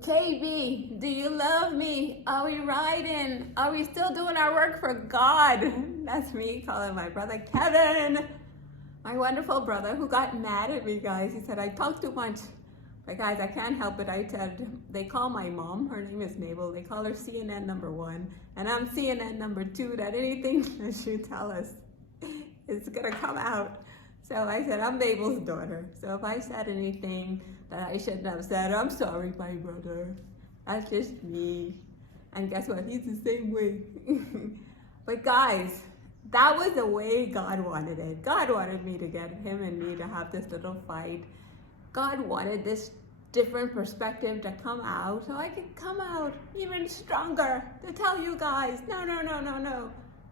KB, do you love me? Are we riding? Are we still doing our work for God? That's me calling my brother Kevin, my wonderful brother who got mad at me, guys. He said I talk too much. But guys, I can't help it. I said, they call my mom, her name is Mabel, they call her CNN #1, and I'm CNN #2, that anything that she tell us is gonna come out. So I said, I'm Mabel's daughter. So if I said anything that I shouldn't have said, I'm sorry, my brother. That's just me. And guess what? He's the same way. But guys, that was the way God wanted it. God wanted me to get him and me to have this little fight. God wanted this different perspective to come out so I could come out even stronger to tell you guys, no.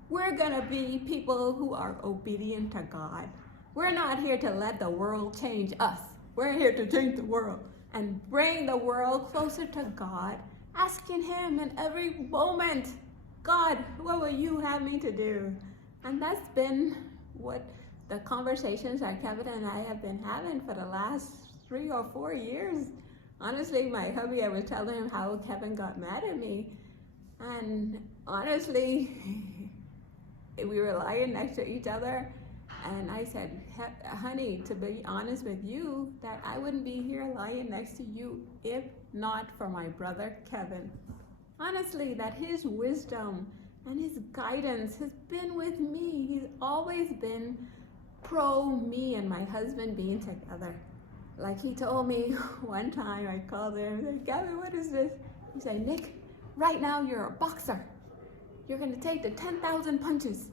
We're gonna be people who are obedient to God. We're not here to let the world change us. We're here to change the world and bring the world closer to God, asking him in every moment, God, what will you have me to do? And that's been what the conversations that Kevin and I have been having for the last 3 or 4 years. Honestly, my hubby, I was telling him how Kevin got mad at me. And honestly, we were lying next to each other. And I said, honey, to be honest with you, that I wouldn't be here lying next to you if not for my brother, Kevin. Honestly, that his wisdom and his guidance has been with me. He's always been pro me and my husband being together. Like he told me one time, I called him and said, Kevin, what is this? He said, Nick, right now you're a boxer. You're gonna take the 10,000 punches,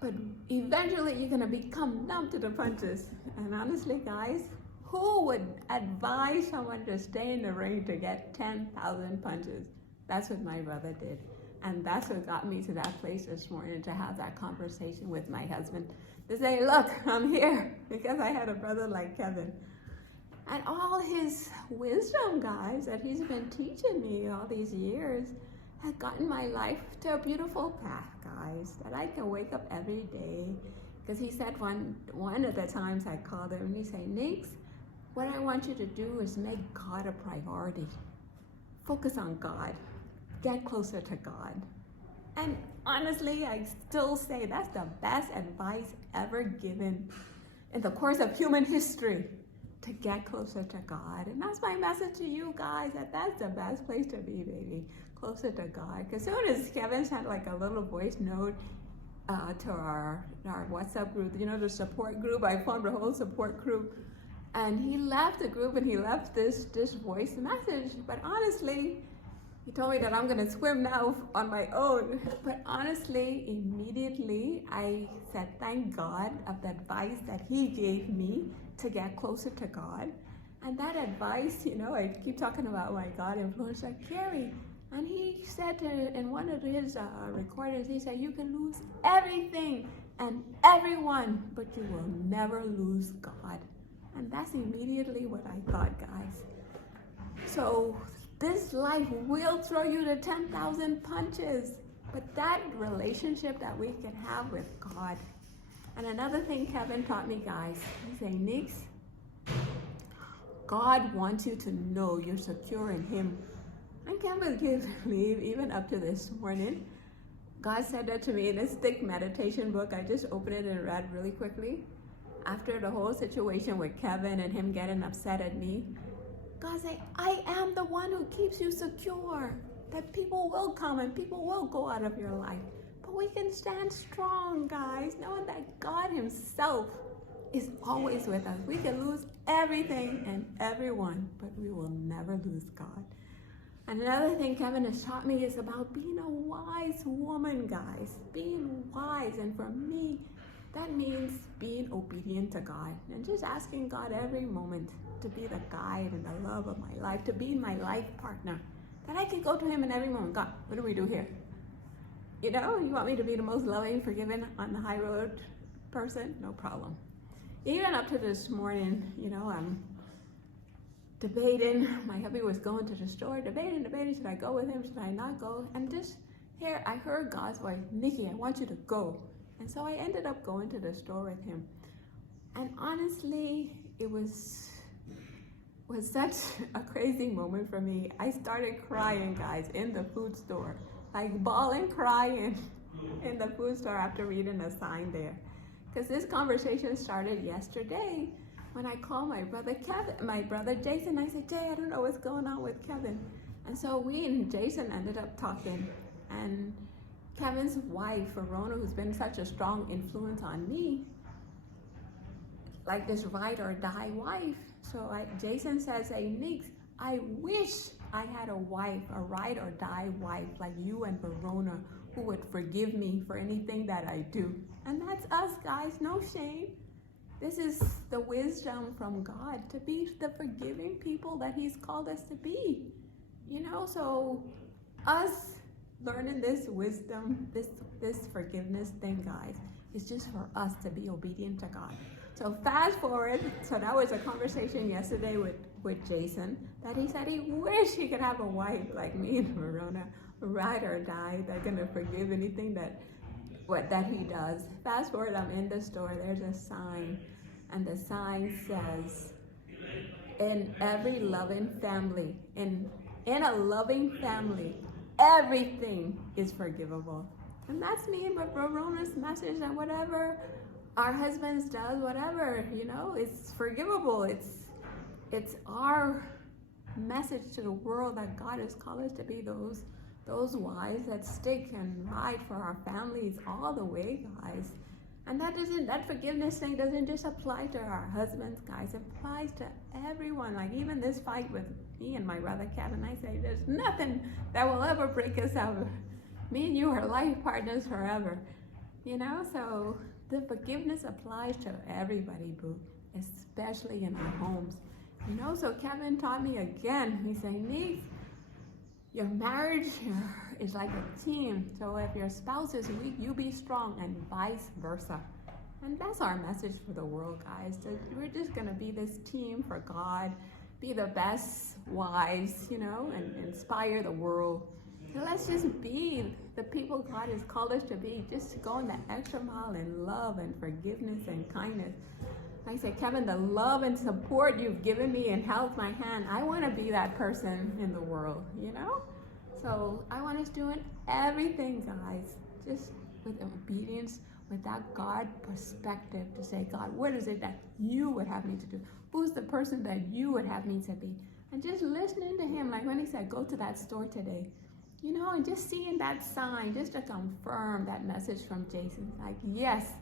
but eventually you're gonna become numb to the punches. And honestly, guys, who would advise someone to stay in the ring to get 10,000 punches? That's what my brother did. And that's what got me to that place this morning, to have that conversation with my husband. To say, look, I'm here because I had a brother like Kevin. And all his wisdom, guys, that he's been teaching me all these years has gotten my life to a beautiful path, guys, that I can wake up every day. Because he said one of the times I called him, and he said, Nix, what I want you to do is make God a priority. Focus on God. Get closer to God. And honestly, I still say that's the best advice ever given in the course of human history, to get closer to God. And that's my message to you guys, that that's the best place to be, baby, closer to God. Because soon as Kevin sent like a little voice note to our WhatsApp group, you know, the support group, I formed a whole support group, and he left the group and he left this voice message. But honestly, he told me that I'm gonna swim now on my own. But honestly, immediately I said, thank God of the advice that he gave me to get closer to God. And that advice, you know, I keep talking about my God influencer, Carrie. And he said in one of his recordings, he said, you can lose everything and everyone, but you will never lose God. And that's immediately what I thought, guys. So this life will throw you to 10,000 punches, but that relationship that we can have with God. And another thing Kevin taught me, guys, he said, Nix, God wants you to know you're secure in him. I can't believe, even up to this morning, God said that to me in this thick meditation book. I just opened it and read really quickly. After the whole situation with Kevin and him getting upset at me, God said, I am the one who keeps you secure. That people will come and people will go out of your life. But we can stand strong, guys, knowing that God himself is always with us. We can lose everything and everyone, but we will never lose God. And another thing Kevin has taught me is about being a wise woman, guys. Being wise. And for me, that means being obedient to God and just asking God every moment to be the guide and the love of my life, to be my life partner. That I can go to him in every moment. God, what do we do here? You know, you want me to be the most loving, forgiving, on the high road person? No problem. Even up to this morning, you know, I'm debating. My hubby was going to the store, debating. Should I go with him? Should I not go? And just here, I heard God's voice, Nikki, I want you to go. And so I ended up going to the store with him. And honestly, it was was such a crazy moment for me. I started crying, guys, in the food store, like bawling, crying in the food store after reading a sign there. Because this conversation started yesterday when I called my brother Jason. I said, Jay, I don't know what's going on with Kevin. And so we and Jason ended up talking. And Kevin's wife, Verona, who's been such a strong influence on me, like this ride or die wife. So Jason says, hey, Nix, I wish I had a wife, a ride or die wife like you and Verona, who would forgive me for anything that I do. And that's us, guys, no shame. This is the wisdom from God, to be the forgiving people that he's called us to be. You know, so us learning this wisdom, this forgiveness thing, guys, is just for us to be obedient to God. So fast forward, so that was a conversation yesterday with Jason, that he said he wished he could have a wife like me and Verona, ride or die, that's gonna forgive anything that he does. Fast forward, I'm in the store, there's a sign, and the sign says, in every loving family, in a loving family, everything is forgivable. And that's me and Verona's message, that whatever our husbands does, whatever, you know, it's forgivable. It's our message to the world that God has called us to be those wives that stick and ride for our families all the way, guys. And that forgiveness thing doesn't just apply to our husbands, guys. It applies to everyone. Like even this fight with me and my brother Kevin, I say there's nothing that will ever break us up. Me and you are life partners forever. You know, so the forgiveness applies to everybody, boo, especially in our homes. You know, so Kevin taught me again. He said, Nix, your marriage is like a team. So if your spouse is weak, you be strong, and vice versa. And that's our message for the world, guys. So we're just gonna be this team for God, be the best wives, you know, and inspire the world. So let's just be the people God has called us to be, just going the extra mile in love and forgiveness and kindness. Like I said, Kevin, the love and support you've given me and held my hand, I want to be that person in the world, you know? So I want us doing everything, guys, just with obedience, with that God perspective, to say, God, what is it that you would have me to do? Who's the person that you would have me to be? And just listening to him, like when he said, go to that store today, you know, and just seeing that sign, just to confirm that message from Jason. Like, yes,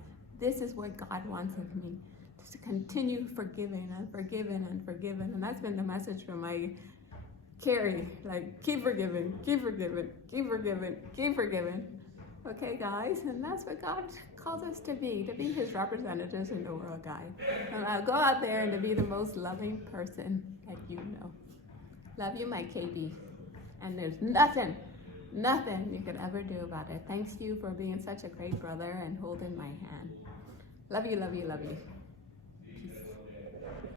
this is what God wants of me, just to continue forgiving and forgiving and forgiving. And that's been the message from my Carrie, like, keep forgiving, keep forgiving, keep forgiving, keep forgiving. Okay, guys, and that's what God calls us to be his representatives in the world, guys. And go out there and to be the most loving person that you know. Love you, my KB. And there's nothing you could ever do about it. Thanks to you for being such a great brother and holding my hand. Love you, love you, love you.